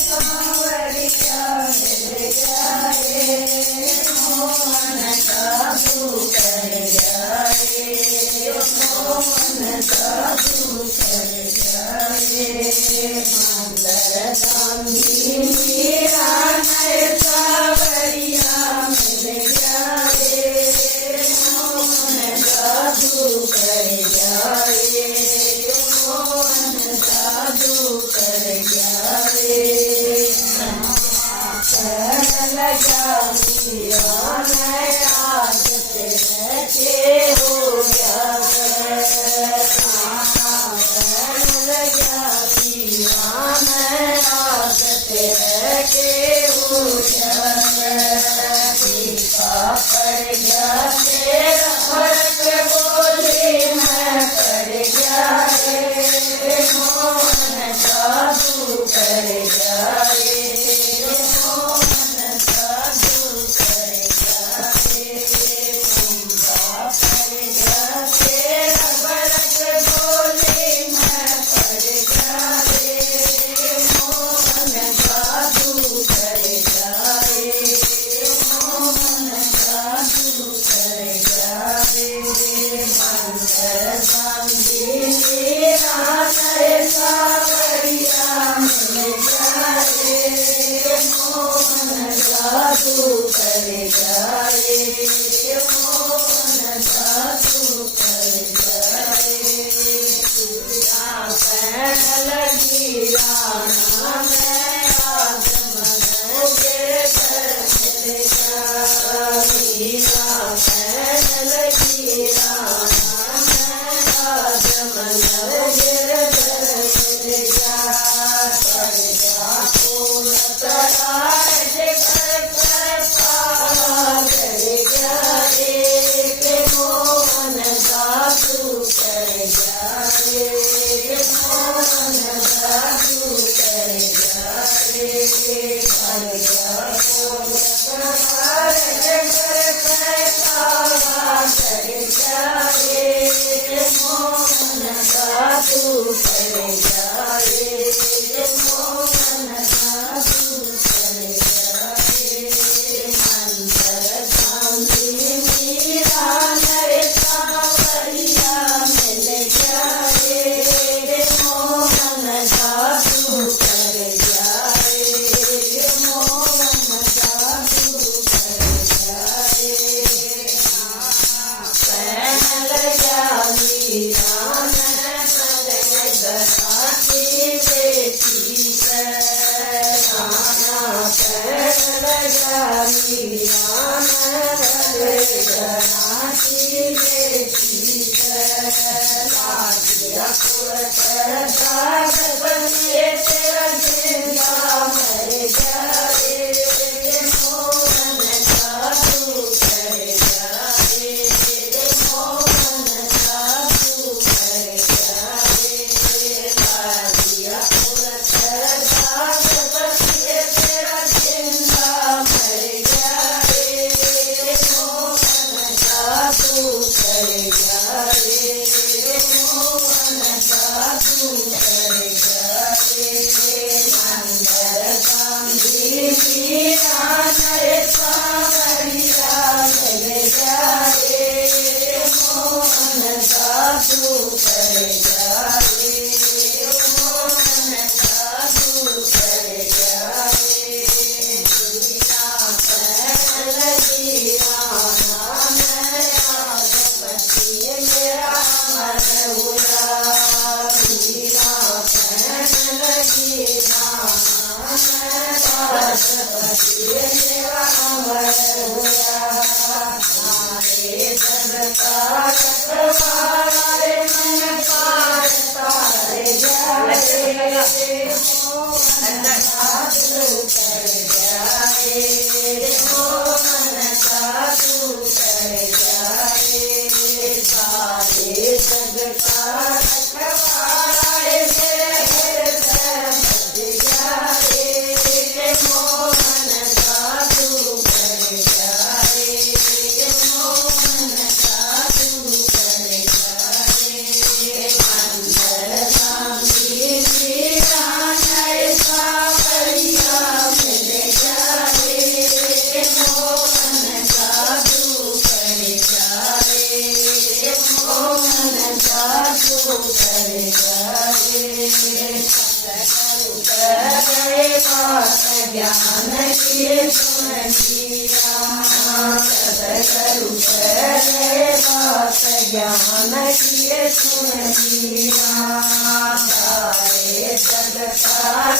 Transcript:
सांवरिया मिल जाए, मोहन साधु कर जाए, मोहन साधु कर जाए। मंगल गांधी मीरा नए सांवरिया मिल जाए, मोहन साधु कर जाए, मोहन साधु कर जाए। लगा मीरा मैं आज तेरे के हो गया लगा मीरा मैं आज तेरे के हो गया पड़ गया तेरा फर्क बोले मैं पड़ गया मोहन साधु कर जाए, मोहन साधु कर जाए। पड़ गया तेरा फर्क बोले मैं पड़ गया मोहन साधु कर जाए, मोहन साधु कर जाए। मंगल गांधी मीरा नए सांवरिया मिल जाए, मोहन साधु कर जाए, मोहन साधु कर जाए। पैन लगी राणा मैं आज मनोगे कर मिल जा मीरा पैन लगी राणा मैं आज मनोगे कर मिल जा फूल तराज कर पार गया एक मोहन साधु कर जाए, मोहन साधु कर जाए। फूल तराज कर पार जाए मोहन साधु कर जाए, मोहन साधु कर जाए। मंगल गांधी मीरा नए सांवरिया मिल जाए, मोहन साधु कर जाए, मोहन साधु कर जाए। पैन लगा मीरा मैं गराती बेटी राना पैन लगा मीरा मैं गराती बेटी लागिया दाग बने तेरा जिंदा मर जाए, मोहन साधु कर जाए, मोहन साधु कर जाए। लागिया दाग बने तेरा जिंदा मर जाए, मोहन साधु कर जाए, मोहन साधु कर जाए। मंगल गांधी मीरा नए सांवरिया मिल जाए, मोहन साधु कर जाए, मोहन साधु कर जाए। पैन लगी राणा मैं आज पति मेरा अमर हुआ मीरा पैन लगी राणा मैं आज पति मेरा अमर हुआ सारे जग का रखवारे मन पार तार जाए, मोहन साधु कर जाए, मोहन साधु कर जाए। सारे जग का रखवारे मेरे बच जाए, मोहन साधु कर जाए, मोहन साधु कर जाए। मंगल गांधी मीरा नए बात ज्ञान की सुन लिया सदगुरु करे बात ज्ञान की सुन लिया सारे जग का